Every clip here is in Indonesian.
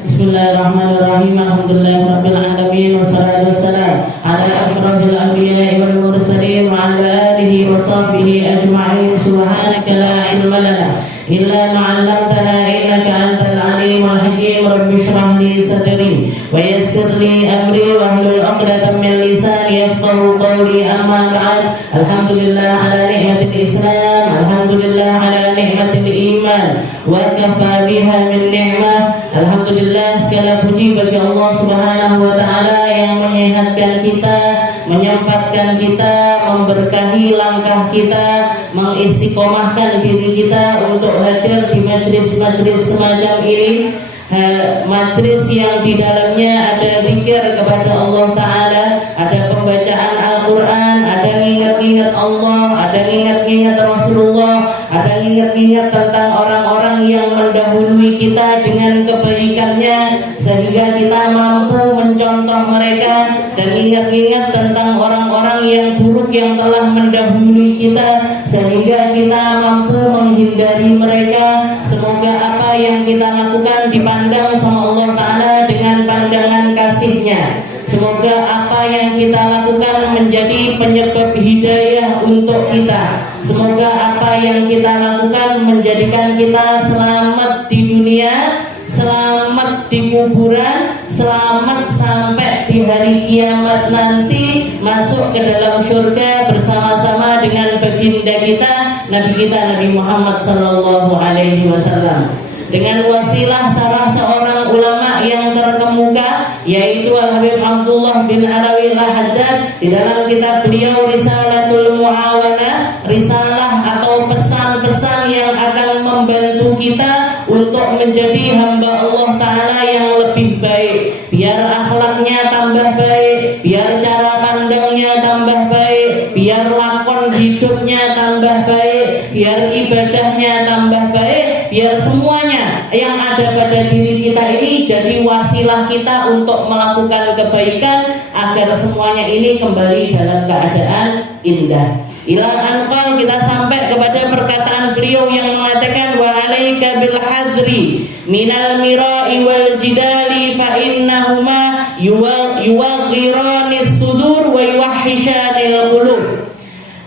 Bismillahirrahmanirrahim. Alhamdulillahirabbil alamin wassalatu wassalamu ala asyrafil anbiya'i wal mursalin wa ala alihi wa sahbihi ajma'in. Subhanaka la ilma lana illa ma 'allamtana innaka antal alimul hakim. Rabbi shrah li sadri wa yassir li amri wa hlul 'uqdatam min lisani yafqahu qawli. Amma ba'd. Alhamdulillah ala ni'matil Islam, alhamdulillah ala ni'matil iman, wa kafa biha min ni'mah. Alhamdulillah, segala puji bagi Allah Subhanahu wa taala yang menyehatkan kita, menyempatkan kita, memberkahi langkah kita, mengistiqomahkan diri kita untuk hadir di majlis-majlis semacam ini. Majlis yang di dalamnya ada zikir kepada Allah Ta'ala, ada pembacaan Al-Quran, ada ingat-ingat Allah, ada ingat-ingat Rasulullah, ada ingat-ingat tentang orang-orang yang mendahului kita dengan kebaikannya sehingga kita mampu mencontoh mereka, dan ingat-ingat tentang orang-orang yang buruk yang telah mendahului kita sehingga kita mampu menghindari mereka. Semoga apa yang kita lakukan dipandang sama Allah Ta'ala dengan pandangan kasih-Nya. Semoga apa yang kita lakukan menjadi penyebab hidayah untuk kita. Semoga apa yang kita lakukan menjadikan kita selamat di dunia, selamat di kuburan, selamat sampai di hari kiamat nanti, masuk ke dalam surga bersama-sama dengan baginda kita, Nabi kita Nabi Muhammad sallallahu alaihi wasallam. Dengan wasilah salah seorang ulama yang terkemuka, yaitu Al-Habib Abdullah bin Alawi Al-Haddad, di dalam kitab beliau Risalatul Mu'awanah, risalah atau pesan-pesan yang akan membantu kita untuk menjadi hamba Allah Ta'ala yang lebih baik, biar akhlaknya tambah baik, biar cara pandangnya tambah baik, biar lakon hidupnya tambah baik, biar ibadahnya tambah baik, biar semuanya yang ada pada diri kita ini jadi wasilah kita untuk melakukan kebaikan agar semuanya ini kembali dalam keadaan indah. Ila anqal, kita sampai kepada perkataan beliau yang mengatakan wa alaika bil hadri minal mira'i wal jidali fa innahuma yuwaghiranis sudur wa yuwahhishanil qulub.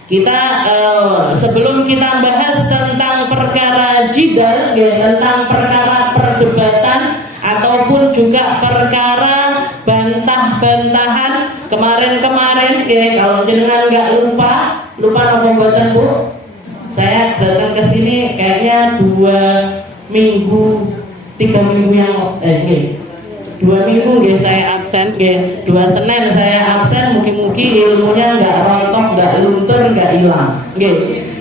Kita sebelum kita bahas tentang perkara jidal, ya, tentang perkara perdebatan ataupun juga perkara bantah-bantahan kemarin-kemarin, ya, kalau jenengan nggak lupa apa buatan Bu? Saya datang ke sini kayaknya 2 minggu, 3 minggu yang 2 minggu ya saya absen, 2 Senin saya absen, mungkin ilmunya nggak rontok, nggak luntur, nggak hilang.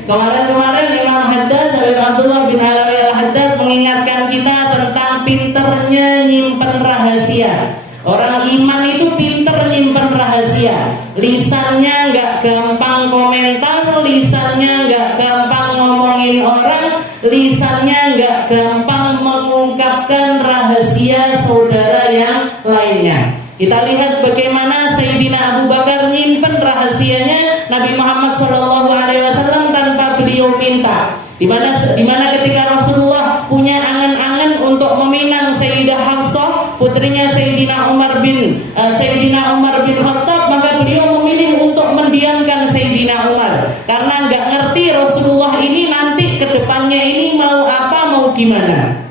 Kemarin-kemarin Imam Haddad, Habib Abdullah bin Alawi Al-Haddad mengingatkan kita tentang pinternya nyimpen rahasia. Orang iman itu pinter nyimpen rahasia. Lisannya nggak gampang komentar, lisannya nggak gampang ngomongin orang, lisannya nggak gampang mengungkapkan rahasia saudara yang lainnya. Kita lihat bagaimana Sayyidina Abu Bakar nyimpen rahasianya Nabi Muhammad SAW tanpa beliau minta. Di mana ketika Rasulullah punya angan-angan untuk meminang Sayyidah Hafsah, putrinya Sayyidina Umar bin Khattab, maka beliau memilih untuk mendiamkan Sayyidina Umar karena nggak ngerti Rasulullah ini nanti kedepannya ini mau apa, mau gimana.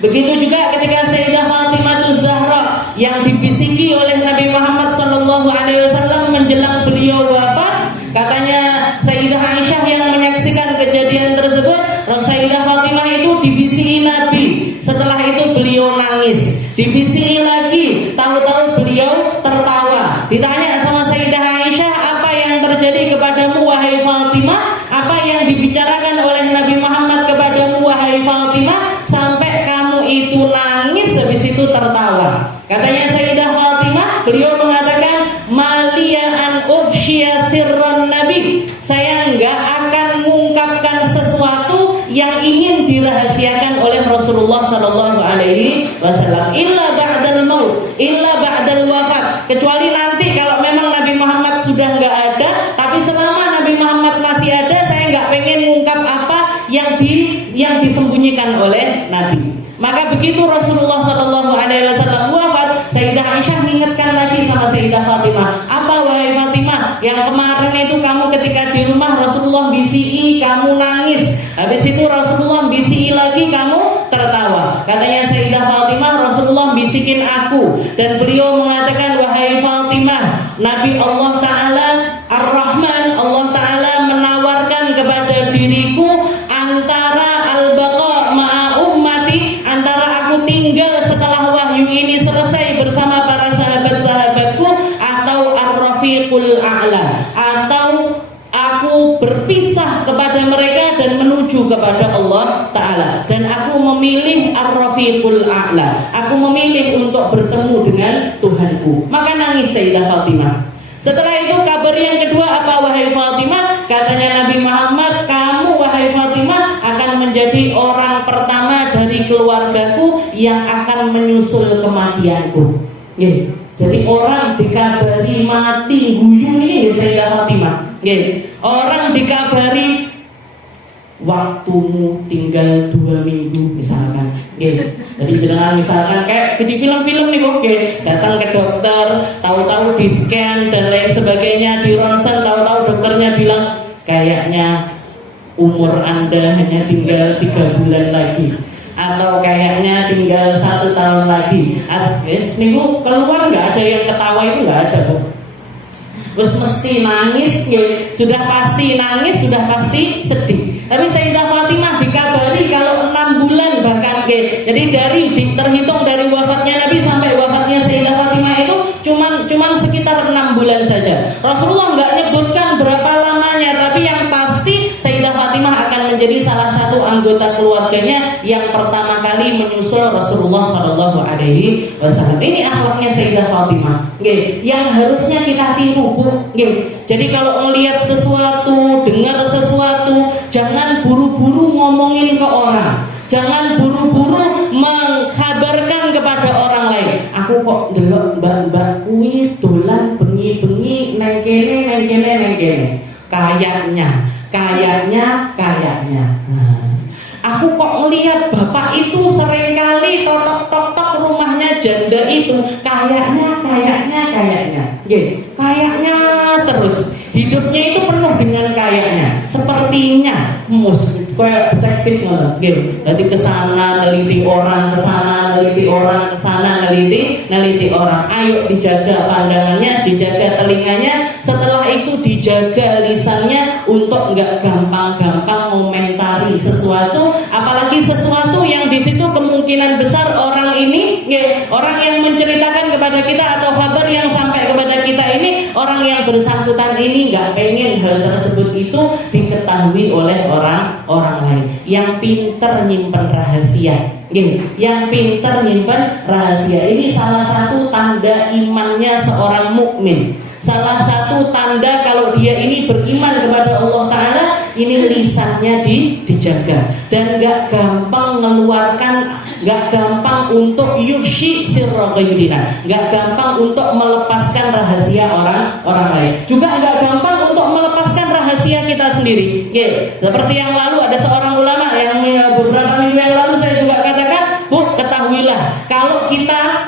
Begitu juga ketika Sayyidah Fatimah Zahra yang dibisiki oleh Nabi Muhammad SAW menjelang beliau wafat, katanya Sayyidah Aisyah yang menyaksikan kejadian tersebut, Sayyidah Fatimah itu dibisiki Nabi, setelah itu beliau nangis, dibisiki lagi, tahu-tahu beliau tertawa. Ditanya sama Sayyidah Aisyah, apa yang terjadi kepadamu wahai Fatimah? Apa yang dibicarakan oleh Nabi Muhammad kepadamu wahai Fatimah sampai kamu itu nangis, habis itu tertawa? Katanya Sayyidah Fatimah, beliau mengatakan, Maliya an ufshiya sirran Nabi, saya enggak akan mengungkapkan sesuatu yang ingin dirahasiakan oleh Rasulullah Sallallahu Alaihi Wasallam illa ba'dal maut, illa ba'dal wafat, kecuali nanti kalau memang Nabi Muhammad sudah enggak ada. Tapi selama Nabi Muhammad masih ada, saya enggak pengen mengungkap apa yang yang disembunyikan oleh Nabi. Maka begitu Rasulullah SAW wafat, Sayyidah Aisyah mengingatkan lagi sama Sayyidah Fatimah, apa wahai Fatimah, yang kemarin itu kamu ketika di rumah Rasulullah bisii, kamu nangis, habis itu Rasulullah bisii lagi, kamu tertawa. Katanya Sayyidah Fatimah, Rasulullah bisikin aku, dan beliau mengatakan, wahai Fatimah, Nabi Allah Ta'ala Ar-Rahman, Allah Ta'ala menawarkan kepada diriku antara al-baqa ma'a ummati, antara aku tinggal setelah wahyu ini selesai bersama para sahabat-sahabatku, atau ar-rafiqul a'la, atau aku berpisah kepada mereka dan menuju kepada Allah Ta'ala. Dan aku memilih ar-rafiqul a'la, aku memilih untuk bertemu dengan Tuhanku. Maka nangis Sayyidah Fatimah. Setelah itu kabar yang kedua apa wahai Fatimah? Katanya Nabi Muhammad, kamu wahai Fatimah akan menjadi orang pertama dari keluargaku yang akan menyusul kematianku. Jadi orang dikabari mati guyu ini Sayyidah Fatimah. Orang dikabari waktumu tinggal 2 minggu misalkan. Jadi dengan misalkan kayak di film-film nih kok, datang ke dokter, tahu-tahu di scan dan lain sebagainya, di ronsen, tahu-tahu dokternya bilang kayaknya umur Anda hanya tinggal 3 bulan lagi, atau kayaknya tinggal 1 tahun lagi. Minggu keluar nggak ada yang ketawa, itu nggak ada kok. Terus mesti nangis, sudah pasti nangis, sudah pasti sedih. Tapi Sayyidah Fatimah dikabari kalau 6 bulan bahkan jadi terhitung dari wafatnya Nabi sampai wafatnya Sayyidah Fatimah itu cuman sekitar 6 bulan saja. Rasulullah nggak nyebutkan berapa lamanya, tapi yang pasti Sayyidah Fatimah akan menjadi salah satu anggota keluarganya yang pertama kali menyusul Rasulullah SAW. Ini akhlaknya Sayyidah Fatimah, yang harusnya kita tiru, Bu. Jadi kalau melihat sesuatu, dengar sesuatu, jangan buru-buru ngomongin ke orang, jangan buru-buru mengkabarkan kepada orang lain. Aku kok delok mbak-mbak kuwi dolan bengi-bengi nang kene. Kayaknya. Aku kok melihat bapak itu seringkali tok-tok rumahnya janda itu. Kayaknya terus. Hidupnya itu penuh dengan kayaknya. Sepertinya kayak detektif ngono. Jadi kesana neliti orang, kesana neliti orang, kesana neliti orang. Ayo dijaga pandangannya, dijaga telinganya. Setelah itu dijaga lisannya untuk nggak gampang-gampang komentari sesuatu, apalagi sesuatu yang di situ kemungkinan besar orang ini, orang yang menceritakan kepada kita atau kabar yang sampai kepada kita ini, orang yang bersangkutan ini nggak pengen hal tersebut itu diketahui oleh orang lain. Yang pinter nyimpen rahasia, ini salah satu tanda imannya seorang mukmin. Salah satu tanda kalau dia ini beriman kepada Allah Ta'ala, ini lisannya dijaga dan gak gampang mengeluarkan, gak gampang untuk yufshi sirra ghairina, gak gampang untuk melepaskan rahasia orang lain, juga gak gampang untuk melepaskan rahasia kita sendiri. Seperti yang lalu ada seorang ulama yang beberapa minggu yang lalu saya juga katakan, Bu, ketahuilah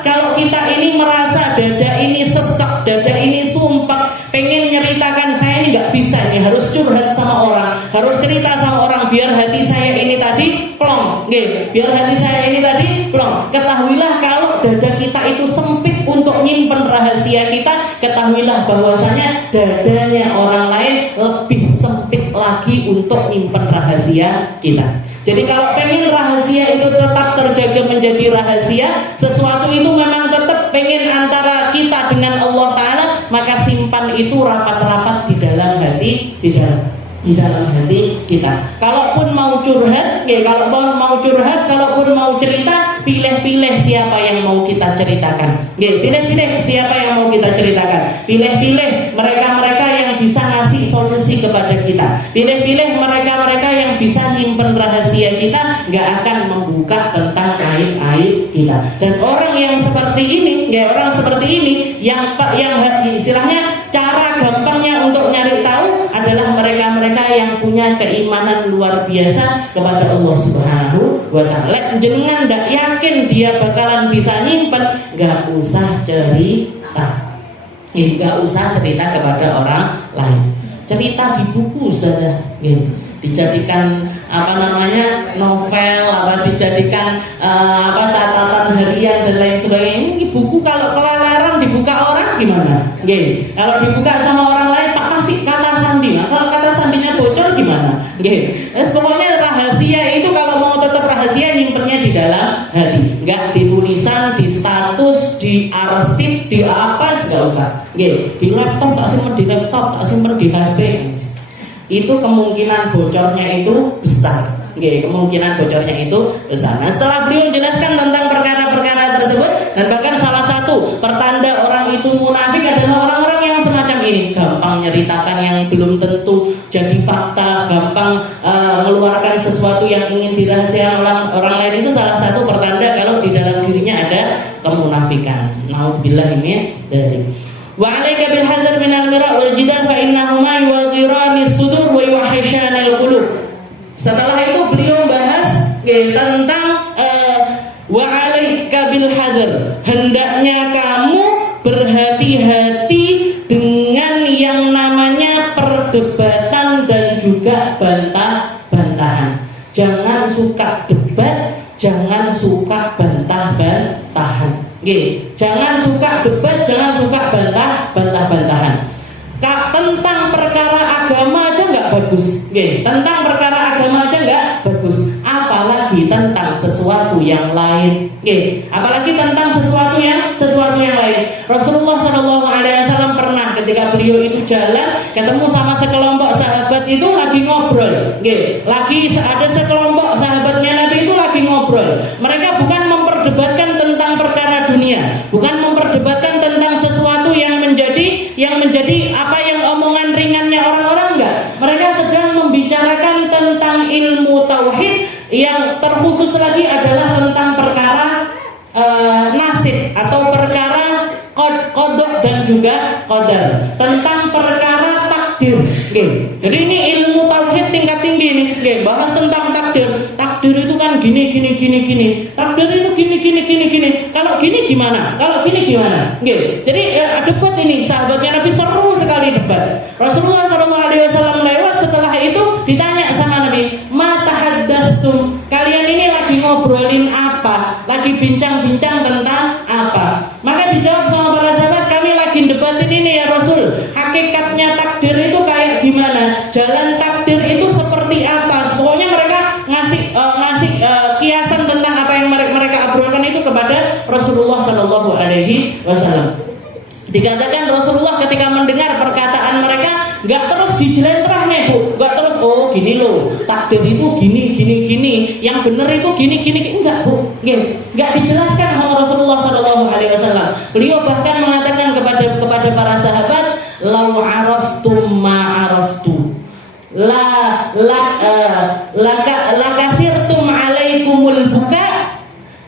kalau kita ini merasa dada ini sesak, dada ini sumpah, pengen nyeritakan, saya ini nggak bisa nih, harus curhat sama orang, harus cerita sama orang biar hati saya ini tadi plong, biar hati saya ini tadi plong. Ketahuilah kalau dada kita itu sempit untuk nyimpen rahasia kita, ketahuilah bahwasanya dadanya orang lain lebih sempit lagi untuk nyimpen rahasia kita. Jadi kalau pengen rahasia itu tetap terjaga menjadi rahasia, sesuatu itu memang tetap pengen antara kita dengan Allah Ta'ala, maka simpan itu rapat-rapat di dalam hati kita. Kalaupun mau curhat, kalaupun mau cerita, pilih-pilih siapa yang mau kita ceritakan. Pilih-pilih siapa yang mau kita ceritakan. Pilih-pilih mereka-mereka yang bisa ngasih solusi kepada kita. Pilih-pilih mereka-mereka yang bisa nyimpen rahasia kita, nggak akan membuka tentang aib-aib kita. Dan orang yang seperti ini ya orang seperti ini yang istilahnya cara gampangnya untuk nyari tahu adalah mereka-mereka yang punya keimanan luar biasa kepada Allah Subhanahu wa taala. Jenengan ndak yakin dia bakalan bisa nyimpen, nggak usah cerita. Nggak usah cerita kepada orang lain. Cerita di buku saja, dijadikan novel, dijadikan catatan harian dan lain sebagainya. Ini buku kalau keleleran dibuka orang gimana? Kalau dibuka sama orang lain tak kasih kata sandi. Nah, kalau kata sandinya bocor gimana? Pokoknya rahasia itu kalau mau tetap rahasia nyimpennya di dalam hati, nggak di tulisan, di status, di arsip, di apa, nggak usah. Di laptop tak simpen di laptop, tak simpen di HP. Itu kemungkinan bocornya itu besar. Kemungkinan bocornya itu besar. Nah, setelah beliau menjelaskan tentang perkara-perkara tersebut, dan bahkan salah satu pertanda orang itu munafik adalah orang-orang yang semacam ini, gampang nyeritakan yang belum tentu jadi fakta, gampang mengeluarkan sesuatu yang ingin dirahasiakan orang lain. Itu salah satu pertanda kalau di dalam dirinya ada kemunafikan. Nauzubillah min dzalik. Wa 'alaika bil hadzar minal mira' wal jidal fa innahuma yughirani sudur wa yuhishana al qulub. Setelah itu beliau bahas tentang wa 'alaika bil hadzar, hendaknya kamu berhati-hati dengan yang namanya perdebatan dan juga bantah-bantahan. Jangan suka debat, jangan suka bantah-bantahan. Jangan suka debat, jangan suka bantah-bantahan. Tentang perkara agama aja nggak bagus. Tentang perkara agama aja nggak bagus. Apalagi tentang sesuatu yang lain. Apalagi tentang sesuatu yang lain. Rasulullah SAW pernah ketika beliau itu jalan ketemu sama sekelompok sahabat itu lagi ngobrol. Lagi ada sekelompok sahabatnya Nabi itu lagi ngobrol. Mereka bukan memperdebatkan tentang perkara dunia, bukan memperdebatkan tentang sesuatu yang menjadi apa yang omongan ringannya orang-orang, enggak. Mereka sedang membicarakan tentang ilmu tauhid, yang terkhusus lagi adalah tentang perkara nasib atau perkara qada dan juga qadar, tentang perkara takdir. Jadi ini ilmu tauhid tingkat tinggi nih. Bahas tentang takdir. Takdir itu kan gini. Takdir itu gini. Kalau gini gimana? Kalau gini gimana? Jadi debat ini sahabatnya Nabi seru sekali debat. Rasulullah SAW lewat, setelah itu ditanya sama Nabi, "Ma tahaddatsum?" Kalian ini lagi ngobrolin apa? Lagi bincang-bincang tentang apa? Maka dijawab sama para sahabat, "Kami lagi debatin ini ya Rasul. Hakikatnya takdir itu kayak gimana? Jalan takdir itu seperti apa?" Pokoknya mereka ngasih kiasan tentang apa yang mereka obrolkan itu kepada Rasulullah SAW. Dikatakan Rasulullah ketika mendengar perkataan mereka nggak terus dijelentrah nih bu, nggak terus gini loh, takdir itu gini, yang benar itu gini, enggak bu, nggak dijelaskan sama Rasulullah SAW. Beliau bahkan mengatakan kepada para sahabat, lau araftum ma'araftu la kathirtum alaikumul buka.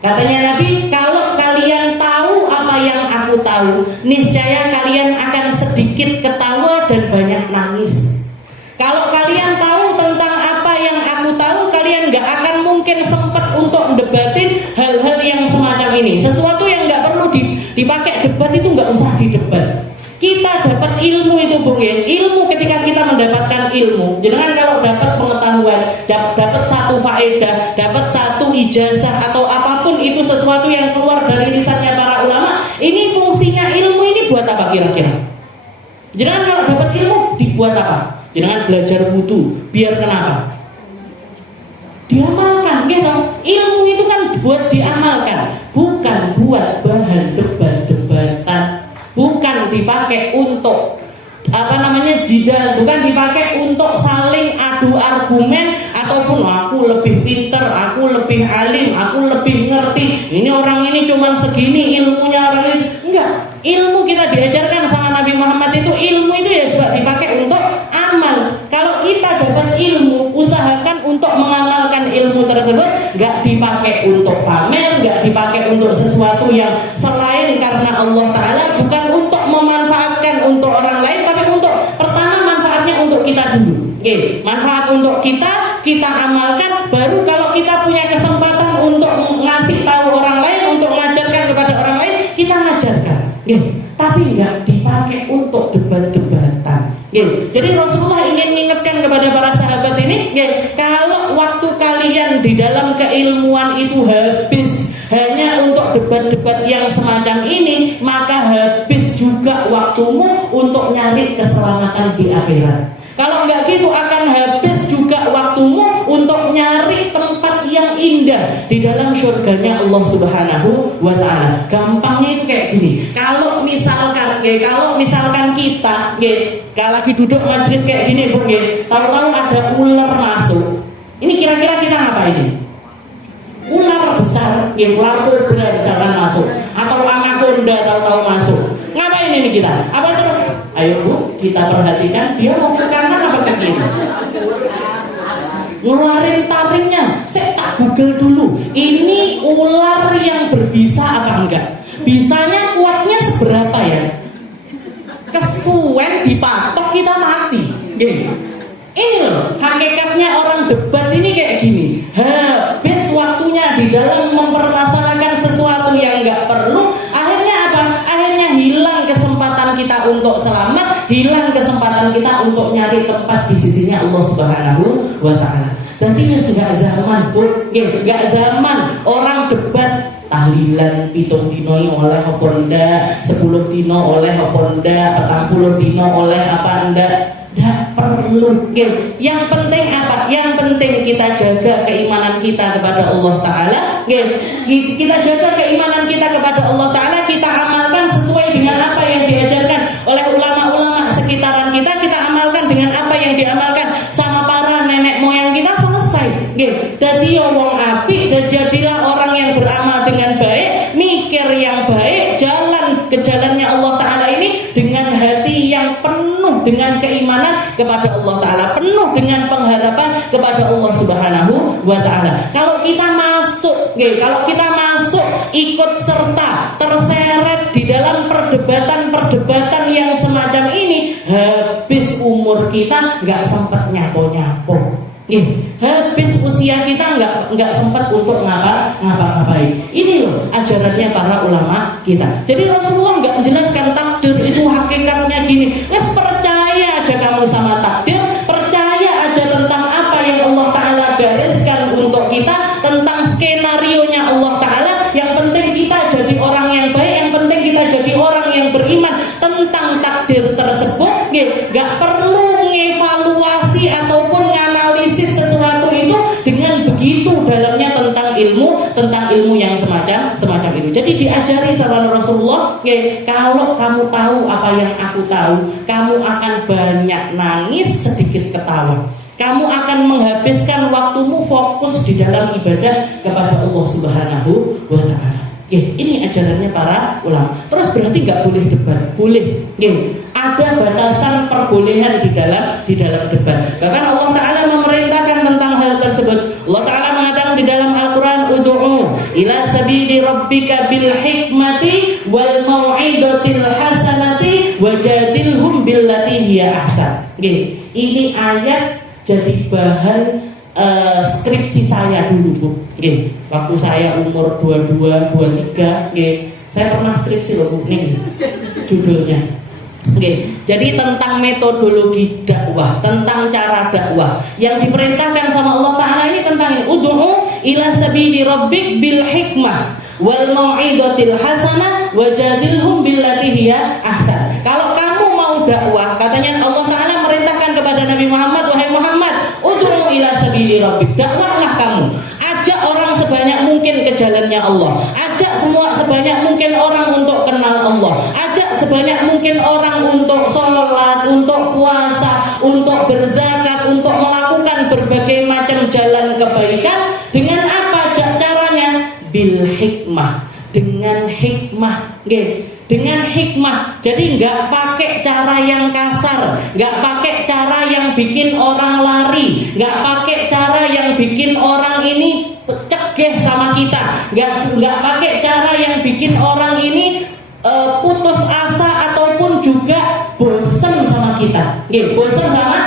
Katanya Nabi, kalau kalian tahu apa yang aku tahu, niscaya kalian akan sedikit ketawa dan banyak nangis. Kalau kalian tahu tentang apa yang aku tahu, kalian gak akan mungkin sempat untuk debatin hal-hal yang semacam ini. Sesuatu yang gak perlu dipakai debat itu gak usah didebat. Kita dapat ilmu itu bung ya. Ilmu ketika kita mendapatkan ilmu, jangan kalau dapat pengetahuan, dapat satu faedah, dapat satu ijazah atau apapun itu sesuatu yang keluar dari lisannya para ulama, ini fungsinya ilmu ini buat apa kira-kira? Jangan kalau dapat ilmu dibuat apa? Jangan belajar wudu, biar kenapa? Diamalkan, gitu. Ilmu itu kan buat diamalkan, bukan buat bahan debat-debatan. Bukan dipakai untuk jidal, bukan dipakai untuk saling adu argumen ataupun aku lebih pintar, aku lebih alim, aku lebih ngerti. Ini orang ini cuma segini ilmunya, orang ini enggak. Ilmu kita diajarkan sama Nabi Muhammad itu, ilmu itu ya juga dipakai untuk amal. Kalau kita dapat ilmu, usahakan untuk mengamalkan ilmu tersebut, enggak dipakai untuk pamer, enggak dipakai untuk sesuatu yang selain karena karena Allah Ta'ala, bukan untuk memanfaatkan untuk orang lain, tapi untuk pertama manfaatnya untuk kita dulu. Manfaat untuk kita amalkan, baru kalau kita punya kesempatan untuk ngasih tahu orang lain, untuk mengajarkan kepada orang lain, kita ngajarkan. Tapi nggak dipakai untuk debat-debatan. Jadi Rasulullah ingin mengingatkan kepada para sahabat ini, kalau waktu kalian di dalam keilmuan itu habis hanya untuk debat-debat yang semacam ini, maka habis juga waktumu untuk nyari keselamatan di akhirat. Kalau enggak gitu, akan habis juga waktumu untuk nyari tempat yang indah di dalam surganya Allah Subhanahu wa Ta'ala. Gampangnya itu kayak gini. Kalau misalkan kita kalau lagi duduk majelis kayak gini, Bu, tahu-tahu ada ular masuk. Ini kira-kira kita ngapain? Ular besar, ular kobra misalkan masuk, atau anaconda tahu-tahu masuk. Ngapain ini kita? Apa terus? Ayo Bu, kita perhatikan dia mau ke kanan apa ke kiri. Ngeluarin taringnya. Saya tak google dulu. Ini ular yang berbisa apa enggak? Bisanya kuatnya seberapa ya? Kesuwen dipatok kita mati. Ini loh hakikatnya orang debat ini kayak gini. Habis waktunya di dalam mempermasalahkan sesuatu yang enggak perlu. Akhirnya apa? Akhirnya hilang kesempatan kita untuk selamat, hilang kesempatan kita untuk nyari tempat di sisinya Allah Subhanahu wa Ta'ala. Jadi sudah zaman, Bu, enggak zaman orang debat tahlilan pitung dino oleh apa ndak, 10 dino oleh apa ndak, 40 dino oleh apa ndak. Tidak perlu. Yang penting apa? Yang penting kita jaga keimanan kita kepada Allah Ta'ala. Kita jaga keimanan kita kepada Allah Ta'ala. Kita amalkan sesuai dengan apa yang diajarkan oleh ulama-ulama sekitaran kita. Kita amalkan dengan apa yang diamalkan sama para nenek moyang kita, selesai. Jadi wong apik, dan jadilah orang yang beramal dengan baik, mikir yang baik, jalan ke jalannya Allah Ta'ala ini dengan hati yang penuh dengan keimanan kepada Allah Ta'ala, penuh dengan pengharapan kepada Allah Subhanahu wa Ta'ala. Kalau kita masuk ikut serta, terseret di dalam perdebatan yang semacam ini, habis umur kita nggak sempat nyapo-nyapo. Habis usia kita nggak sempat untuk ngapa-ngapain. Ini loh ajarannya para ulama kita. Jadi Rasulullah nggak menjelaskan takdir itu hakikatnya gini. Percaya aja kamu sama takdir, percaya aja tentang apa yang Allah Ta'ala gariskan untuk kita, tentang skenario-nya Allah Ta'ala. Yang penting kita jadi orang yang baik, yang penting kita jadi orang yang beriman tentang takdir tersebut. Nggak perlu mengevaluasi ataupun menganalisis sesuatu itu dengan begitu dalamnya tentang ilmu yang semacam itu. Jadi diajari sama Rasulullah, kalau kamu tahu apa yang aku tahu, kamu akan banyak nangis, sedikit ketawa. Kamu akan menghabiskan waktumu fokus di dalam ibadah kepada Allah Subhanahu wa Ta'ala. Ini ajarannya para ulama. Terus berarti nggak boleh debat? Boleh. Ada batasan perbolehan di dalam debat. Bahkan Allah Ta'ala memerintahkan tentang hal tersebut. Allah Ta'ala mengatakan di dalam Al-Quran, Udu'u ila sabili rabbika bil hikmati wal mau'idatil hasanati wajadilhum billati hiya ahsan. Ini ayat jadi bahan skripsi saya dulu, Bu. Waktu saya umur 22, 23, saya pernah skripsi loh, Bu. Nih judulnya. Jadi tentang metodologi dakwah, tentang cara dakwah yang diperintahkan sama Allah Ta'ala ini tentang ud'u ila sabili rabbik bil hikmah wal mau'idatil hasanah wajadilhum billati hiya ahsan. Kalau kamu mau dakwah, katanya Allah Ta'ala merintahkan kepada Nabi Muhammad, wahai Muhammad, ud'u ila sabili rabbik, dakwahlah kamu, ajak orang sebanyak mungkin ke jalannya Allah, ajak semua sebanyak mungkin orang untuk kenal Allah, ajak sebanyak mungkin orang untuk sholat, untuk puasa, untuk berzakat, untuk melakukan berbagai macam jalan kebaikan. Dengan apa caranya? Bil hikmah, dengan hikmah, dengan hikmah. Jadi nggak pakai cara yang kasar, nggak pakai cara yang bikin orang lari, nggak pakai cara yang bikin orang ini cegah sama kita, nggak pakai cara yang bikin orang ini kita. Nggih, bosan sama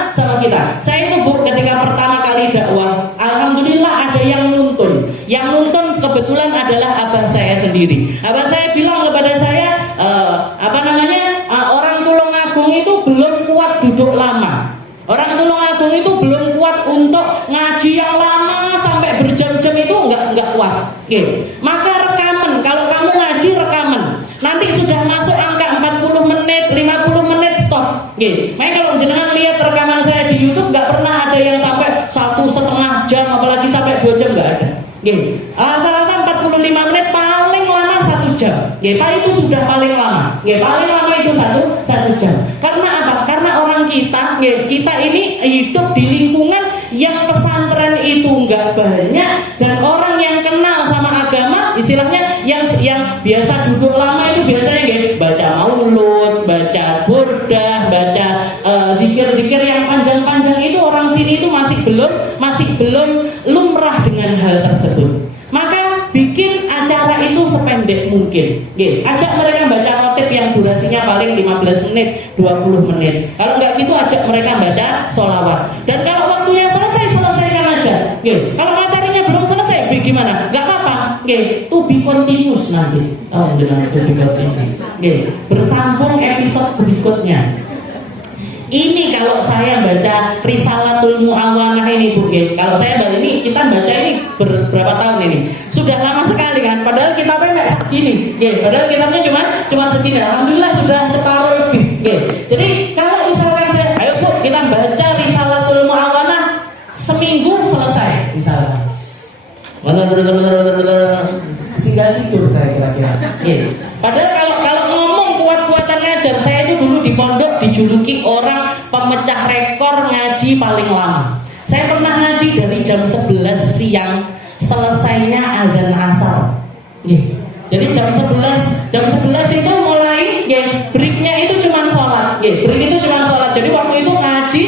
kita. Saya itu Bu, ketika pertama kali dakwah, alhamdulillah ada yang nuntun. Yang nuntun kebetulan adalah abah saya sendiri. Abah saya bilang kepada saya, orang Tulungagung itu belum kuat duduk lama. Orang Tulungagung itu belum kuat untuk ngaji yang lama sampai berjam-jam itu enggak kuat. Oke. Maka rekaman, kalau kamu ngaji rekaman. Nanti sudah masuk angka 40 menit, 50 menit stop. Oke. Makanya kalau jenengan lihat rekaman saya di YouTube enggak pernah ada yang sampai 1,5 jam, apalagi sampai 2 jam enggak ada. Oke. Rata-rata 45 menit, paling lama 1 jam. Oke, Pak, itu sudah paling lama. Oke, paling lama itu 1 jam. Karena apa? Karena orang kita ini hidup di lingkungan yang pesantren itu enggak banyak, dan orang yang kenal sama agama, istilahnya yang biasa duduk lama itu biasanya baca maulud, baca burdah, baca zikir-zikir yang panjang-panjang itu orang sini itu masih belum lumrah dengan hal tersebut. Maka bikin acara itu sependek mungkin. Ajak mereka baca khotib yang durasinya paling 15 menit, 20 menit. Kalau enggak gitu ajak mereka baca sholawat. Dan kalau waktunya selesaikan aja. Kalau materinya belum selesai, gimana? Enggak apa-apa. To be continuous nanti. Oh, benar, to be continuous. Bersambung episode berikutnya. Ini kalau saya baca Risalatul Mu'awanah ini Bu, kalau saya baca ini, kita baca ini berapa tahun ini? Sudah lama sekali kan, padahal kitabnya nggak segini. Padahal kitabnya cuma segini. Alhamdulillah sudah separuh lebih. Jadi kalau misalkan saya, ayo Bu, kita baca Risalatul Mu'awanah seminggu selesai misalnya. Tinggal tidur saya kira-kira. Padahal kalau ngomong kuat-kuatan ngajar, saya itu dulu di pondok dijuluki orang pemecah rekor ngaji paling lama. Saya pernah ngaji dari jam 11 siang, selesainya adzan asar. Jadi jam 11 itu mulai, breaknya itu cuma sholat. Break itu cuma sholat. Jadi waktu itu ngaji,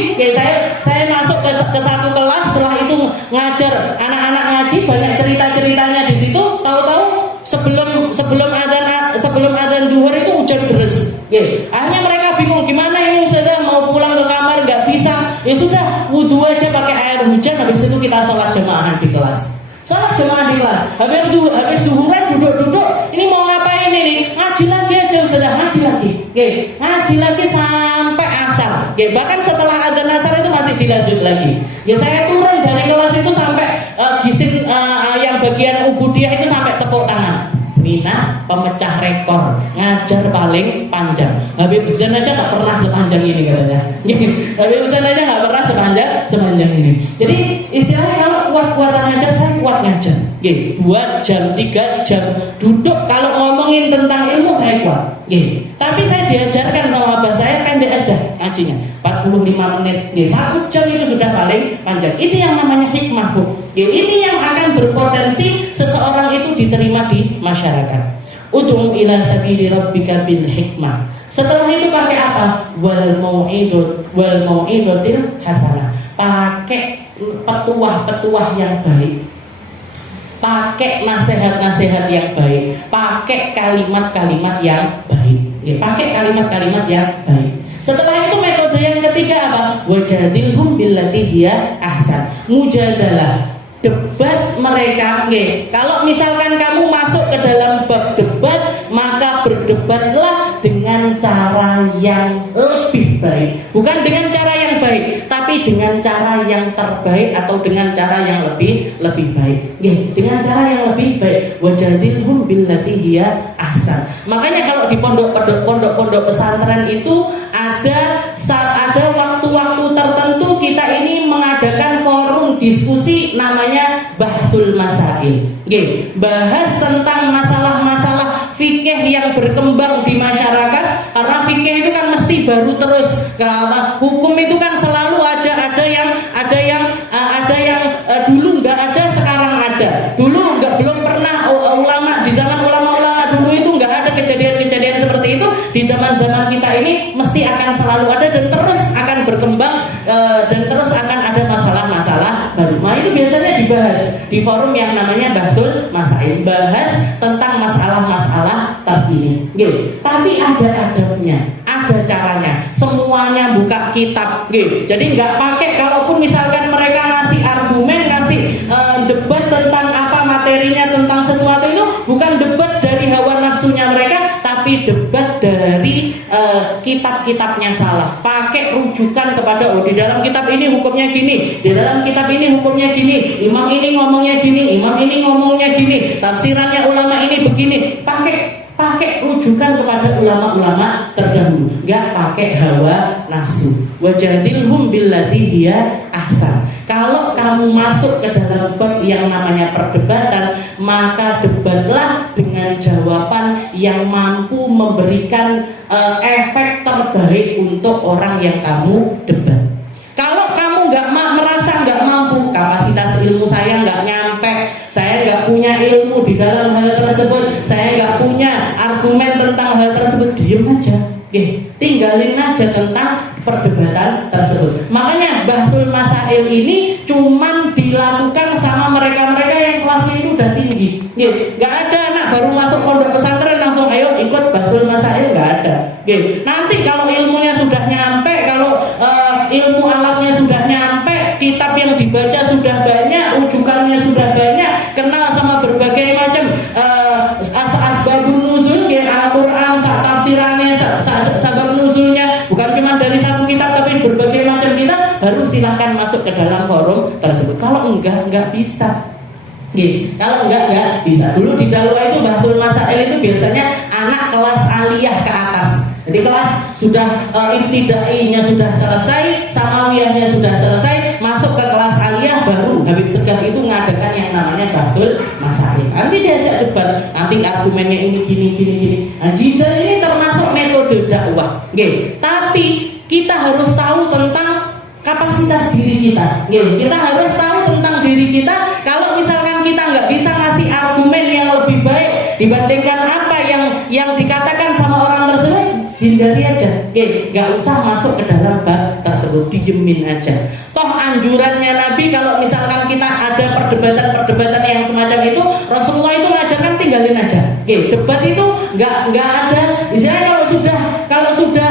saya masuk ke satu kelas, setelah itu ngajar anak-anak ngaji, banyak cerita-ceritanya di situ. Tahu-tahu sebelum adzan duhur itu hujan deras. Akhirnya mereka bingung, gimana ini Ustazah, mau pulang ke kamar nggak bisa. Ya sudah, wudhu aja pakai air hujan, habis itu kita sholat jemaah di kelas. Habis duhuran duduk, ini mau ngapain ini? Ngaji lagi aja Ustazah, ngaji lagi. Ngaji lagi sampai asar. Bahkan setelah adzan asar itu masih dilanjut lagi. Saya turun dari kelas itu sampai gisin yang bagian ubudiyah itu sampai tepuk tangan. Mina pemecah rekor ngajar paling panjang. Habib Zain aja nggak pernah sepanjang ini katanya. Habib Zain aja nggak pernah sepanjang ini. Jadi istilahnya kalau kuat-kuatan ngajar, saya kuat ngajar. 2 jam, 3 jam duduk. Kalau ngomongin tentang ilmu saya kuat. Tapi saya diajarkan sama abah saya pendek aja ngajinya, 45 menit. 1 jam itu sudah paling panjang. Ini yang namanya hikmah Bu. Ini yang akan berpotensi seseorang itu diterima di masyarakat. Ud'u ila sabili rabbika bil hikmah. Setelah itu pakai apa? Wal mau'idotil hasanah. Pakai petuah-petuah yang baik. Pakai nasihat-nasihat yang baik. Pakai kalimat-kalimat yang baik. Pakai kalimat-kalimat yang baik. Setelah itu metode yang ketiga apa? Wajadilhum billati hiya ahsan. Mujadalah, debat mereka. Kalau misalkan kamu masuk ke dalam bab debat, maka berdebatlah dengan cara yang lebih baik. Bukan dengan cara yang baik, tapi dengan cara yang terbaik atau dengan cara yang lebih baik. Dengan cara yang lebih baik. Wajadilhum billati hiya ahsan. Makanya kalau di pondok pesantren itu ada waktu-waktu tertentu kita ini mengadakan forum diskusi namanya Bahthul Masail. Bahas tentang masalah-masalah fikih yang berkembang di masyarakat. Karena fikih itu kan mesti baru terus. Hukum itu kan selalu ada yang dulu nggak ada, sekarang ada. Dulu belum pernah ulama, di zaman ulama-ulama dulu itu nggak ada kejadian-kejadian seperti itu. Di zaman-zaman kita ini mesti akan selalu ada dan terus akan berkembang dan terus akan ada masalah-masalah baru. Nah ini biasanya dibahas di forum yang namanya Bahthul Masail, bahas tentang masalah-masalah terkini. Tapi ada adabnya. ada caranya. Semuanya buka kitab, gitu. Jadi nggak pakai, kalaupun misalkan mereka ngasih argumen, ngasih debat tentang apa materinya tentang sesuatu itu, bukan debat dari hawa nafsunya mereka, tapi debat dari kitab-kitabnya salaf. Pakai rujukan kepada, oh di dalam kitab ini hukumnya gini, di dalam kitab ini hukumnya gini, imam ini ngomongnya gini, imam ini ngomongnya gini, tafsirannya ulama ini begini. Pakai rujukan kepada ulama-ulama terdahulu, nggak pakai hawa nafsu. Wajadilhum billati hiya ahsan. Kalau kamu masuk ke dalam bab yang namanya perdebatan, maka debatlah dengan jawaban yang mampu memberikan efek terbaik untuk orang yang kamu debat. Kalau kamu merasa nggak mampu, kapasitas ilmu saya nggak nyampe, saya nggak punya ilmu di dalam hal tersebut, saya nggak punya argumen tentang hal tersebut, diam aja, tinggalin aja tentang perdebatan tersebut. Makanya bahtul masail ini cuman dilakukan sama mereka-mereka yang kelasnya itu udah tinggi. Nggak ada anak baru masuk pondok pesantren langsung ayo ikut bahtul masail, nggak ada. Nanti kalau ilmunya sudah nyampe, kalau ilmu alatnya sudah nyampe, kitab yang dibaca sudah banyak, rujukannya sudah banyak, kenal sama berbagai macam asbabun nuzul, Al-Quran, tafsirannya, sabab nuzulnya, bukan cuma dari satu kitab tapi berbagai macam kitab, baru silahkan masuk ke dalam forum tersebut. Kalau enggak bisa. Kalau enggak bisa. Dulu di Dalwa itu bahtul masail itu biasanya anak kelas aliyah ke atas. Jadi kelas sudah ibtidaiyahnya sudah selesai, sanawiyahnya sudah selesai, masuk ke kelas aliyah, baru Habib Segaf itu mengadakan yang namanya bahtul masail. Nanti diajak debat, nanti argumennya ini gini. Nah, jidal ini termasuk metode dakwah. Tapi kita harus tahu tentang kapasitas diri kita. Kita harus tahu tentang diri kita. Kalau misalkan kita nggak bisa ngasih argumen yang lebih baik dibandingkan apa yang dikatakan sama orang tersebut, hindari aja. Nggak usah masuk ke dalam bab tersebut, diemin aja. Toh anjurannya Nabi kalau misalkan kita ada perdebatan yang semacam itu, Rasulullah itu ngajarkan tinggalin aja. Debat itu nggak ada. Misalnya kalau sudah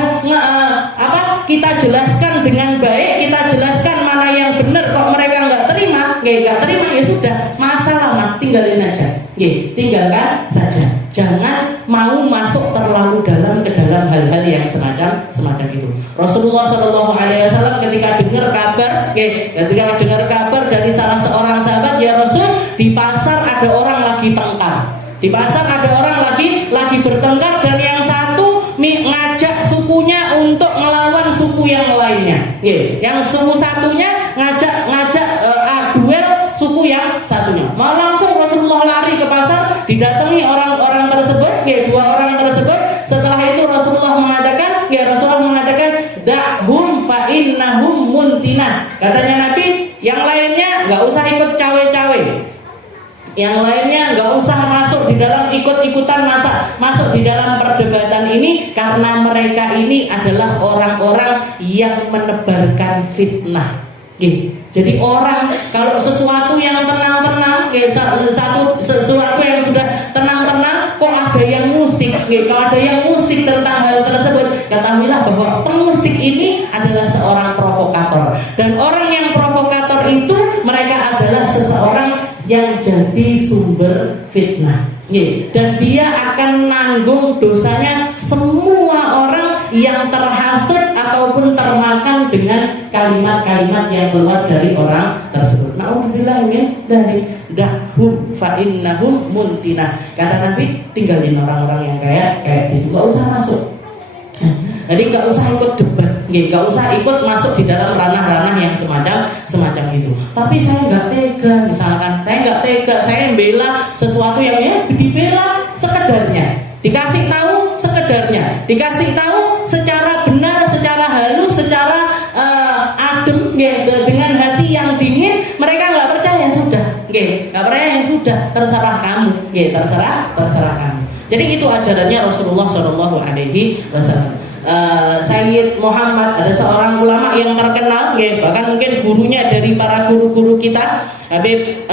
kita jelaskan dengan baik, kita jelaskan mana yang benar, kok mereka nggak terima ya sudah, masalah tinggalin aja. Tinggalkan saja. Jangan mau masuk terlalu dalam ke dalam hal-hal yang semacam itu. Rasulullah SAW ketika dengar kabar dari salah seorang sahabat, ya Rasul, di pasar ada orang lagi tengkar. Di pasar ada orang lagi bertengkar, dan yang satu ngajak sukunya untuk melawan suku yang lainnya. Yang suku satunya ngajak duel suku yang satunya. Langsung Rasulullah lari ke pasar, didatangi orang-orang tersebut, dua orang tersebut. Setelah itu Rasulullah mengatakan, da'hum fa innahum muntinah. Katanya Nabi, yang lainnya nggak usah ikut cawe-cawe. Yang lainnya nggak usah masuk di dalam ikut-ikutan masuk di dalam perdebatan ini, karena mereka ini adalah orang-orang yang menebarkan fitnah. Jadi orang kalau sesuatu yang tenang-tenang, sesuatu yang sudah tenang-tenang, kok ada yang musik, kalau ada yang musik tentang hal tersebut, ketahuilah bahwa pemusik ini adalah seorang provokator, dan orang yang provokator itu mereka adalah seseorang yang jadi sumber fitnah. Dan dia akan nanggung dosanya semua orang yang terhasut ataupun termakan dengan kalimat-kalimat yang keluar dari orang tersebut. Na'udzubillah dari dahum fa innahum muntinah. Kata Nabi, tinggalin orang-orang yang kayak gitu, gak usah masuk. Jadi gak usah ikut debat, gak usah ikut masuk di dalam ranah-ranah yang semacam itu. Tapi saya gak tega, misalkan saya gak tega, saya membela sesuatu yang dibela sekedarnya, dikasih tahu sekedarnya, dikasih tahu secara benar, secara halus, secara adem, dengan hati yang dingin. Mereka nggak percaya, sudah, nggak percaya, yang sudah, terserah kamu, terserah kamu. Jadi itu ajarannya Rasulullah Shallallahu Alaihi Wasallam. Sayyid Muhammad, ada seorang ulama yang terkenal, bahkan mungkin gurunya dari para guru-guru kita, Habib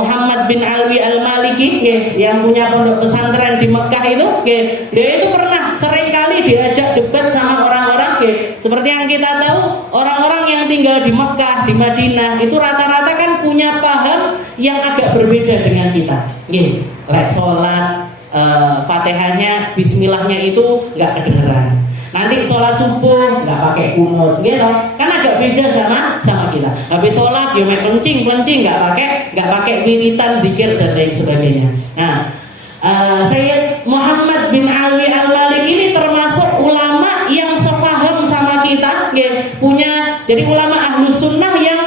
Muhammad bin Alwi Al-Maliki, yang punya pondok pesantren di Mekah itu, dia itu pernah seringkali diajak debat sama orang-orang seperti yang kita tahu, orang-orang yang tinggal di Mekah, di Madinah itu rata-rata kan punya paham yang agak berbeda dengan kita. Like sholat, Fatihahnya, Bismillahnya itu nggak kedengeran. Nanti sholat subuh nggak pakai kunut, gitu kan agak beda sama kita. Habis sholat yo mek pencing nggak pakai wiritan, zikir dan lain sebagainya. Nah, Sayyid Muhammad bin Ali Al-Malik ini termasuk ulama yang sepaham sama kita, punya jadi ulama Ahlus Sunnah yang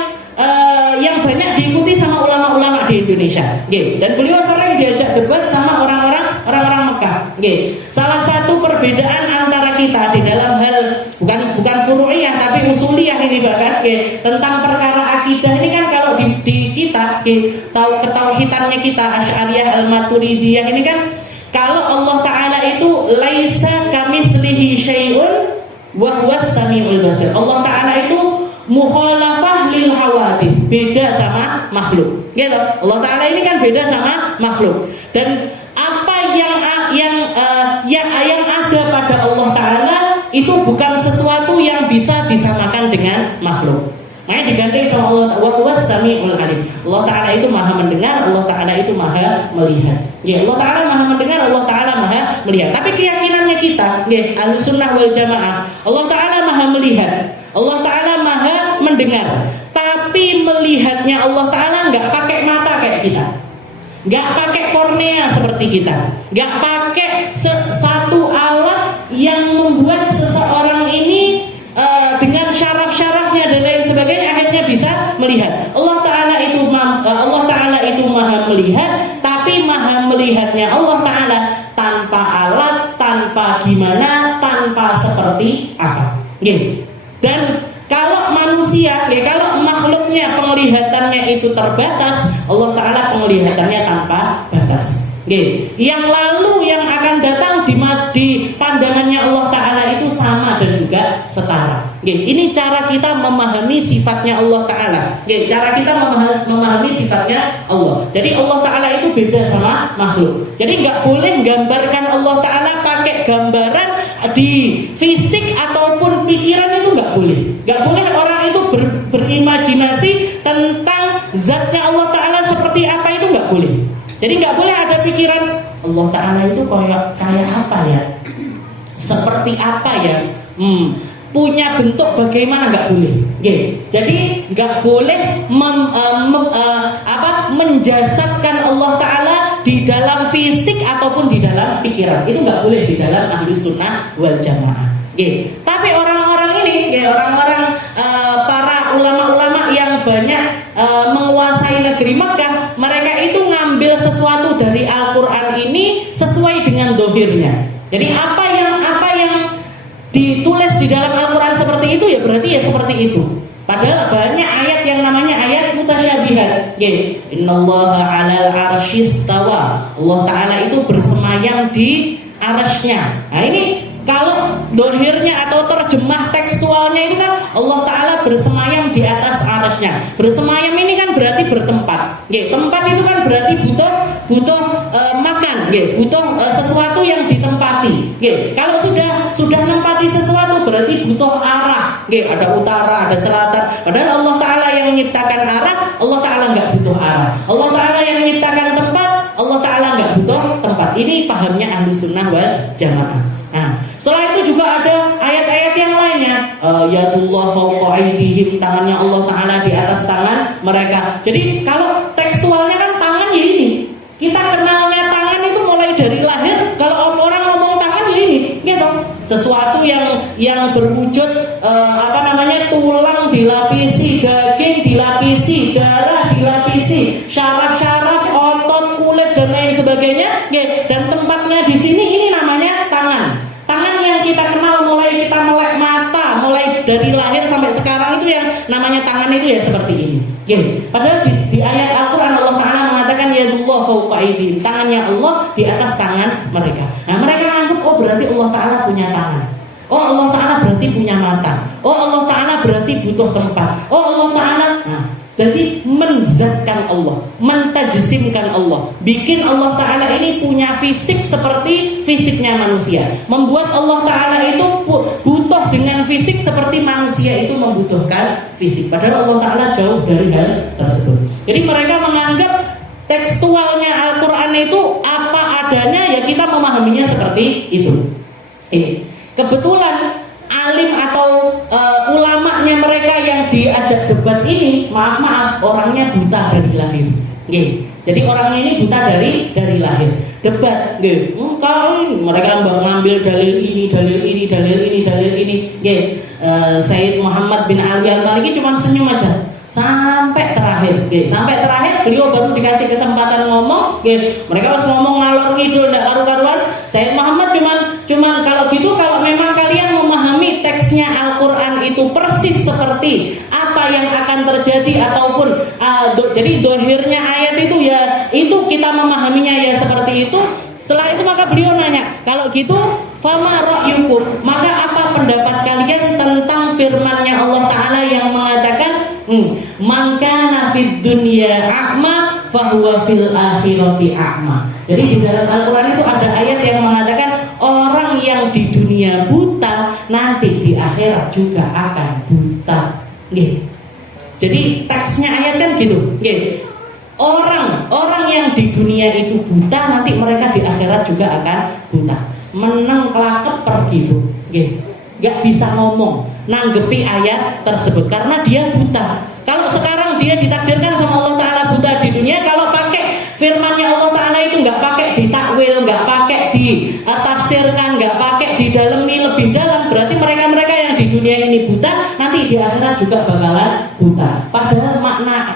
banyak diikuti sama ulama-ulama di Indonesia. Dan beliau sering diajak debat sama orang-orang Mekah. Salah satu perbedaan antara kita di dalam hal bukan furu'iyah tapi usuliyah ini bahkan tentang perkara akidah ini kan, kalau di kita ketauhidannya kita Asy'ariyah Al-Maturidiyah ini kan, kalau Allah Ta'ala itu laisa kamitslihi syai'un wa huwas samiul basir. Allah Ta'ala itu mukhalafah lil hawadith, beda sama makhluk. Gitu. Allah Ta'ala ini kan beda sama makhluk. Dan apa yang ada pada Allah Ta'ala itu bukan sesuatu yang bisa disamakan dengan makhluk. Makanya diganti sama Allah wa huwas samiul alim. Allah Ta'ala itu maha mendengar, Allah Ta'ala itu maha melihat. Allah Ta'ala maha mendengar, Allah Ta'ala maha melihat. Tapi keyakinannya kita, Ahlus Sunnah wal Jamaah, Allah Ta'ala maha melihat, Allah Ta'ala maha mendengar. Tapi melihatnya Allah Ta'ala nggak pakai mata kayak kita, nggak pakai kornea seperti kita, nggak pakai satu alat yang membuat seseorang ini dengan syaraf-syarafnya dan lain sebagainya akhirnya bisa melihat. Allah Ta'ala itu maha melihat, tapi maha melihatnya Allah Ta'ala tanpa alat, tanpa gimana, tanpa seperti apa. Dan kalau manusia, kalau makhluknya penglihatannya itu terbatas, Allah Ta'ala penglihatannya tanpa batas. Yang lalu yang akan datang di pandangannya Allah Ta'ala itu sama dan juga setara. Ini cara kita memahami sifatnya Allah Ta'ala. Cara kita memahami sifatnya Allah. Jadi Allah Ta'ala itu beda sama makhluk. Jadi nggak boleh gambarkan Allah Ta'ala pakai gambaran di fisik ataupun pikiran, itu nggak boleh. Nggak boleh orang itu berimajinasi tentang zatnya Allah Ta'ala seperti apa, itu nggak boleh. Jadi nggak boleh ada pikiran Allah Ta'ala itu kayak apa ya, seperti apa ya, punya bentuk bagaimana, nggak boleh. Jadi nggak boleh menjasadkan Allah Ta'ala di dalam fisik ataupun di dalam pikiran. Itu nggak boleh di dalam Ahlus Sunnah wal Jamaah. Tapi orang-orang ini, orang-orang para ulama-ulama yang banyak menguasai negeri Mekah, mereka itu ngambil sesuatu dari Al-Quran ini sesuai dengan dohirnya. Jadi apa yang ditulis di dalam Al-Quran seperti itu, ya berarti ya seperti itu. Padahal banyak ayat yang namanya ayat mutasyabihat. Innallaha 'alal 'arsyis tawa. Allah Ta'ala itu bersemayam di arasy-Nya. Nah ini kalau dohirnya atau terjemah tekstualnya itu kan Allah Ta'ala bersemayam di atas arasy-Nya. Bersemayam ini kan berarti bertempat. Tempat itu kan berarti butuh makan, butuh sesuatu yang ditempati. Kalau sudah menempati sesuatu berarti butuh arah. Ada utara, ada selatan. Padahal Allah Ta'ala yang menciptakan arah, Allah Ta'ala nggak butuh arah. Allah Ta'ala yang menciptakan tempat, Allah Ta'ala nggak butuh tempat. Ini pahamnya Ahlus Sunnah wal Jamaah. Nah, setelah itu juga ada ayat-ayat yang lainnya. Yadullah fawqa aydihim, tangannya Allah Ta'ala di atas tangan mereka. Jadi kalau tekstualnya kan tangan ya ini. Kita kenalnya tangan itu mulai dari lahir. Kalau orang ngomong tangan ya ini, gitu. Sesuatu yang berwujud tulang dilapisi, daging dilapisi, darah dilapisi, syaraf-syaraf, otot, kulit dan lain sebagainya. Dan tempatnya di sini ini namanya tangan. Tangan yang kita kenal mulai kita melek mata, mulai dari lahir sampai sekarang itu yang namanya tangan itu ya seperti ini. Padahal di ayat Al-Quran Allah Ta'ala mengatakan yadullah fawqa aydihim, tangannya Allah di atas tangan mereka. Nah mereka anggap oh berarti Allah Ta'ala punya tangan. Oh Allah Ta'ala berarti punya mata. Oh Allah Ta'ala berarti butuh tempat. Oh Allah Ta'ala. Nah Jadi menzatkan Allah, mentajsimkan Allah, bikin Allah Ta'ala ini punya fisik seperti fisiknya manusia, membuat Allah Ta'ala itu butuh dengan fisik seperti manusia itu membutuhkan fisik. Padahal Allah Ta'ala jauh dari hal tersebut. Jadi mereka menganggap tekstualnya Al-Quran itu apa adanya, ya kita memahaminya seperti itu. Kebetulan alim atau ulamanya mereka yang diajak debat ini, maaf orangnya buta dari lahir. Jadi orangnya ini buta dari lahir. Debat, mereka ngambil dalil ini. Sayyid Muhammad bin Ali Al-Maliki cuma senyum aja sampai terakhir. Sampai terakhir beliau baru dikasih kesempatan ngomong. Mereka harus ngomong ngalor ngidul ndak karu-karuan. Sayyid Muhammad cuman kalau gitu, kalau memang kalian memahami teksnya Al-Quran itu persis seperti apa yang akan terjadi ataupun jadi dohirnya ayat itu ya itu kita memahaminya ya seperti itu. Setelah itu maka beliau nanya, kalau gitu fama ra'yukum, maka apa pendapat kalian tentang firman-Nya Allah Ta'ala yang mengatakan man kana fid dunya a'ma fahuwa fil akhirati a'ma. Jadi di dalam Al-Quran itu ada ayat yang mengatakan orang yang di dunia buta nanti di akhirat juga akan buta. Jadi teksnya ayat kan gitu. Orang yang di dunia itu buta nanti mereka di akhirat juga akan buta. Meneng kelakep pergi bu, nggak bisa ngomong, nanggepi ayat tersebut karena dia buta. Kalau sekarang dia ditakdirkan sama Allah Ta'ala buta di dunia, kalau pakai firman-Nya Allah Ta'ala itu nggak pakai ditakwil, nggak pakai ditafsirkan, nggak pakai didalami lebih dalam, berarti mereka yang di dunia ini buta nanti di akhirat juga bakalan buta. Padahal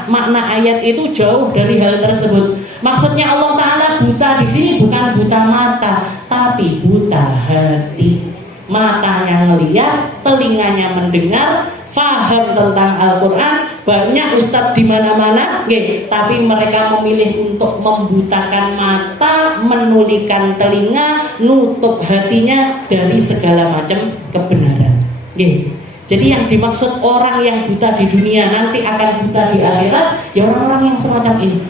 makna ayat itu jauh dari hal tersebut. Maksudnya Allah Ta'ala buta di sini bukan buta mata, tapi buta hati. Matanya ngelihat, telinganya mendengar, faham tentang Al-Quran, banyak ustadz di mana-mana, tapi mereka memilih untuk membutakan mata, menulikan telinga, nutup hatinya dari segala macam kebenaran. Jadi yang dimaksud orang yang buta di dunia nanti akan buta di akhirat, ya orang-orang yang semacam ini,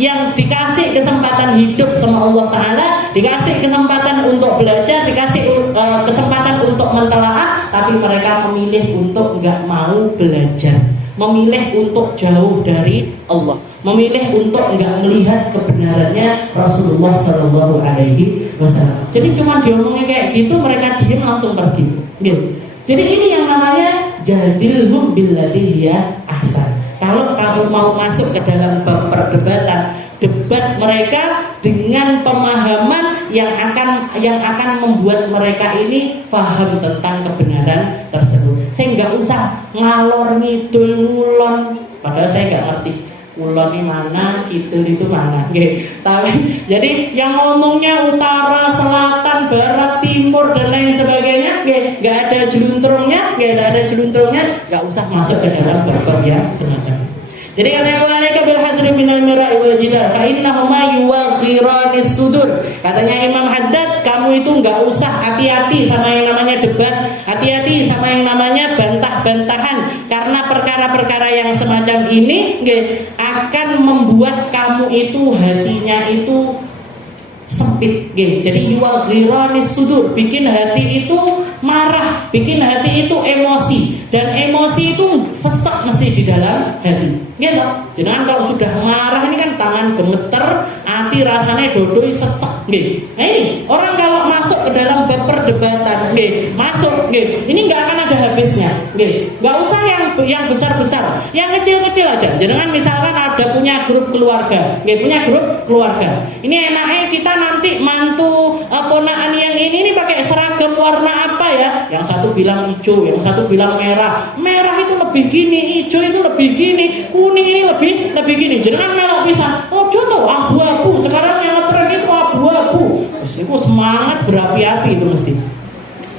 yang dikasih kesempatan hidup sama Allah Ta'ala, dikasih kesempatan untuk belajar, dikasih kesempatan untuk mentelaah, tapi mereka memilih untuk nggak mau belajar, memilih untuk jauh dari Allah, memilih untuk nggak melihat kebenarannya Rasulullah Shallallahu Alaihi Wasallam. Jadi cuma diomongnya kayak gitu, mereka diem langsung pergi. Jadi ini yang namanya jadilhum billati hiya ahsan. Kalau kamu mau masuk ke dalam perdebatan, debat mereka dengan pemahaman yang akan membuat mereka ini paham tentang kebenaran tersebut. Saya nggak usah ngalor ngidul ngulon, padahal saya nggak ngerti ulon ini mana, kidul itu mana. Tapi jadi yang ngomongnya utara, selatan, barat, timur dan lain sebagainya, nggak ada jeluntrungnya, nggak usah masuk ke dalam bab yang semacam. Jadi katanya walaika bil hadri minal mira'i wal jidal fa innahuma yuwaghiranis sudur. Katanya Imam Haddad, kamu itu enggak usah hati-hati sama yang namanya debat, hati-hati sama yang namanya bantah-bantahan, karena perkara-perkara yang semacam ini akan membuat kamu itu hatinya itu sempit. Jadi yuwaghiranis sudur, bikin hati itu marah, bikin hati itu emosi, dan emosi itu sesak mesti di dalam hati. Jangan kalau sudah marah ini kan tangan gemeter, hati rasanya dodoi sesak. Nah ini orang kalau masuk ke dalam perdebatan, masuk, ini nggak akan ada habisnya. Nggak usah yang besar-besar, yang kecil-kecil aja. Jangan misalkan ada punya grup keluarga, Ini enaknya kita nanti mantu ponaan yang ini pakai seragam warna apa ya? Yang satu bilang hijau, yang satu bilang merah. Merah itu lebih gini, hijau itu lebih gini, kuning ini lebih gini. Jangan melok bisa. Oh tuh abu-abu. Sekarang yang ngetren itu abu-abu. Itu semangat berapi-api itu mesti.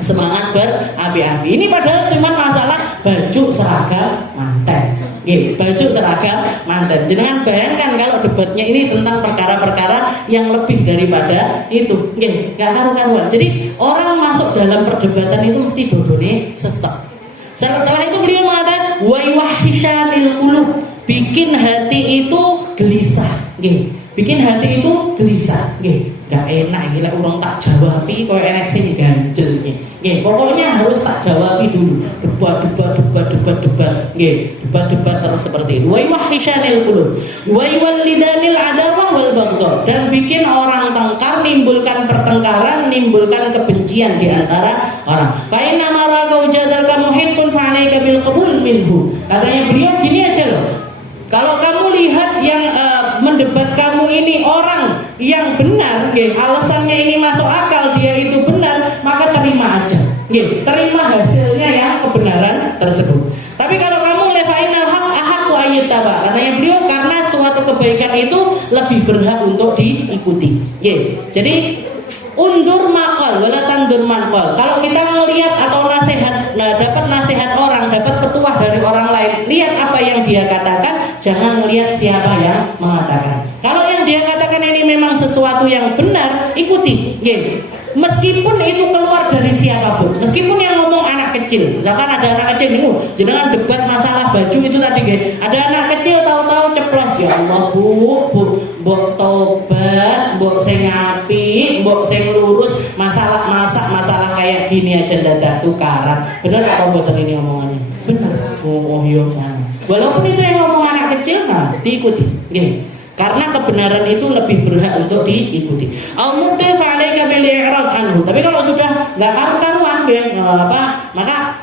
Semangat berapi-api. Ini padahal cuma masalah baju seragam manten. Baju seragam manten. Jangan bayangkan kalau debatnya ini tentang perkara-perkara yang lebih daripada itu. Gak karu-karuan. Jadi orang masuk dalam perdebatan itu mesti dodone sesek. Setelah itu beliau mengatakan wa yuhsyanil qulub. bikin hati itu gelisah, nggih. Bikin hati itu gelisah, nggih. Gak enak iki lek urung tak jawabi koyo enek sing ganjel nggih. Nggih, pokoknya harus tak jawabi dulu. Debat, nggih. Debat terus seperti itu. Wa yuhishanil qulub. Wa yuwallidanil adawah wal baghdha. Dan bikin orang tengkar, nimbulkan pertengkaran, nimbulkan kebencian di antara orang. Fa inna ma raqau jazalka muhibbun fa alayka bil qabul minhu. Katanya beliau gini aja loh. Kalau kamu lihat yang mendebat kamu ini orang yang benar, alasannya ini masuk akal, dia itu benar, maka terima aja, terima hasilnya yang kebenaran tersebut. Tapi kalau kamu lefainal haq ahaqu ayyataba, katanya beliau, karena suatu kebaikan itu lebih berhak untuk diikuti. Jadi undur maqal wala tandur maqal. Kalau kita melihat atau dapat nasihat orang, dapat petuah dari orang lain, lihat apa yang dia katakan, jangan melihat siapa yang mengatakan. Kalau yang dia katakan ini memang sesuatu yang benar, ikuti. Meskipun itu keluar dari siapapun, meskipun yang ngomong anak kecil, misalkan ada anak kecil nih, jangan debat masalah baju itu tadi, ada anak kecil tahu-tahu ceplos, ya Allah bu, mbok tobat, mbok sing apik, mbok sing lurus, masalah kayak gini aja dadak tukaran. Benar apa mboten ini omongannya? Benar. Oh iya. Walaupun itu yang ngomong anak kecil, nah diikuti. Karena kebenaran itu lebih berhak untuk diikuti. Al-muqil fa'alaika bil i'rad anhu. Tapi kalau sudah enggak karuan maka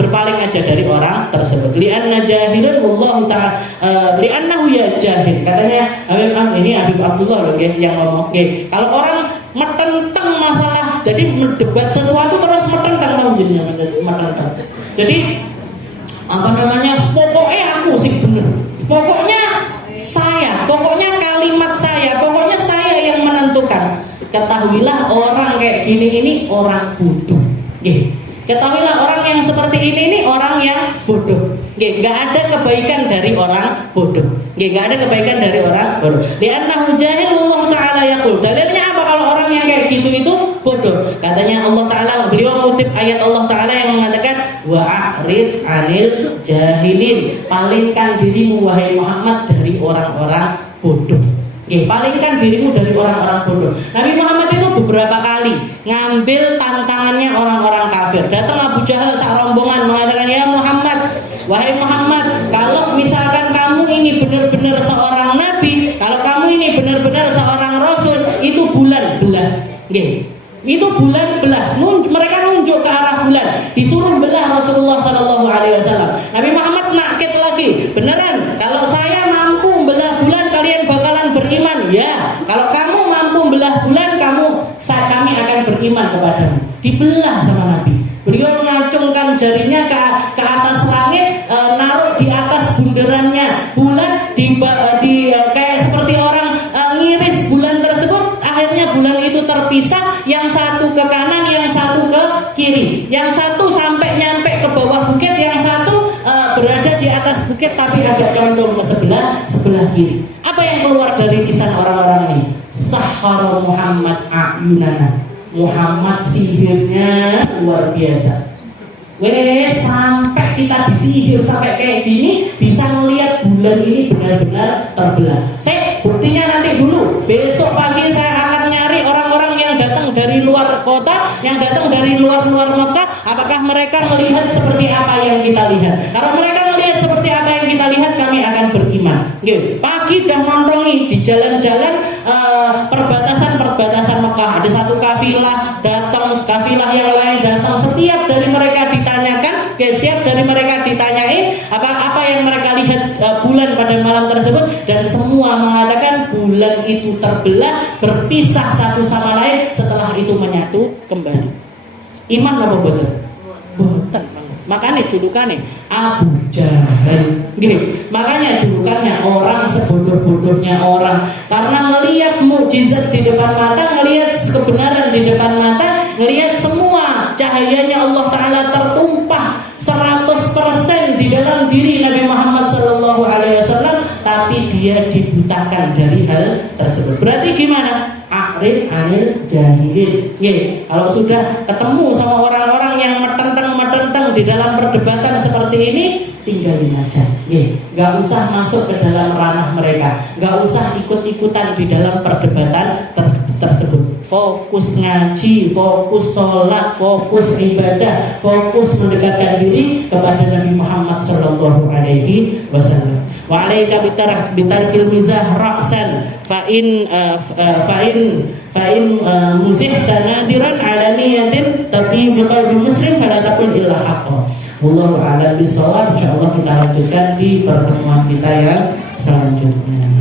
berpaling aja dari orang tersebut. Li'anna jahilun wallahu ta'ala li'annahu ya jahil. Katanya ini Habib Abdullah loh yang ngomong. Kalau orang metentang masalah, jadi mendebat sesuatu terus metentang metentang. Jadi pokoknya aku sih bener. Pokoknya kalimat saya, pokoknya saya yang menentukan. Ketahuilah orang kayak gini ini orang bodoh. Ketahuilah orang yang seperti ini orang yang bodoh. Gak ada kebaikan dari orang bodoh. Gak ada kebaikan dari orang bodoh. Li'annahu jahil Allah Ta'ala yaqul. Dalilnya apa kalau orang yang kayak gitu itu bodoh? Katanya Allah Ta'ala, beliau mengutip ayat Allah Ta'ala yang mengatakan wa'rid 'anil jahilin. Palingkan dirimu wahai Muhammad dari orang-orang bodoh. Palingkan dirimu dari orang-orang bodoh. Nabi Muhammad itu beberapa kali ngambil tantangannya orang-orang kafir. Datang Abu Jahal sak rombongan mengatakan, ya Muhammad, wahai Muhammad, kalau misalkan kamu ini benar-benar seorang nabi, kalau kamu ini benar-benar seorang rasul, itu bulan belah. Itu bulan belah. Mereka nunjuk ke arah bulan, disuruh belah Rasulullah SAW. Nabi Muhammad nakit lagi, beneran kalau saya mampu belah bulan kalian bakalan beriman. Ya, kalau kamu mampu belah bulan, kami akan beriman kepadamu. Dibelah sama Nabi. Beliau mengacungkan jarinya ke atas langit, naruh di atas bunderannya bulan, kayak seperti orang ngiris bulan tersebut. Akhirnya bulan itu terpisah, yang satu ke kanan, yang satu ke kiri, yang satu sampai nyampe ke bawah bukit, yang satu berada di atas bukit tapi agak condong ke sebelah kiri. Apa yang keluar dari lisan orang-orang ini? Sahara Muhammad a'yunana. Muhammad sihirnya luar biasa. Sampai kita disihir sampai kayak gini, bisa melihat bulan ini benar-benar terbelah. Buktinya nanti dulu. Besok pagi saya akan nyari orang-orang yang datang dari luar kota, yang datang dari luar Mekah. Apakah mereka melihat seperti apa yang kita lihat? Kalau mereka melihat seperti apa yang kita lihat, kami akan beriman. Pagi dah nongkrongin di jalan-jalan perbatasan Mekah. Ada satu kafilah datang, kafilah yang lain datang. Setiap dari mereka ditanyakan, setiap dari mereka ditanyain apa yang mereka lihat bulan pada malam tersebut, dan semua mengatakan bulan itu terbelah, berpisah satu sama lain, setelah itu menyatu kembali. Iman apa betul? Betul. Makanya julukannya Abu Jahal. Makanya julukannya orang sebodoh-bodohnya orang, karena melihat mukjizat di depan mata, melihat kebenaran di depan mata, melihat semua cahayanya Allah Ta'ala tertumpah 100% di dalam diri Nabi Muhammad SAW, tapi dia dibutakan dari hal tersebut. Berarti gimana? A'rid 'anil jahilin. Kalau sudah ketemu sama orang-orang yang metenteng sedang di dalam perdebatan seperti ini, tinggalin aja, nggak usah masuk ke dalam ranah mereka, nggak usah ikut-ikutan di dalam perdebatan tersebut. Fokus ngaji, fokus sholat, fokus ibadah, fokus mendekatkan diri kepada Nabi Muhammad Sallallahu Alaihi Wasallam. Wa alaika bitarkil mizah ra'san fa in musihta nadiran ala niyatin taqi bi qalbi muslim fala taqul illa haqqan. Wallahu a'lam bishawab. Insyaallah kita lanjutkan di pertemuan kita yang selanjutnya.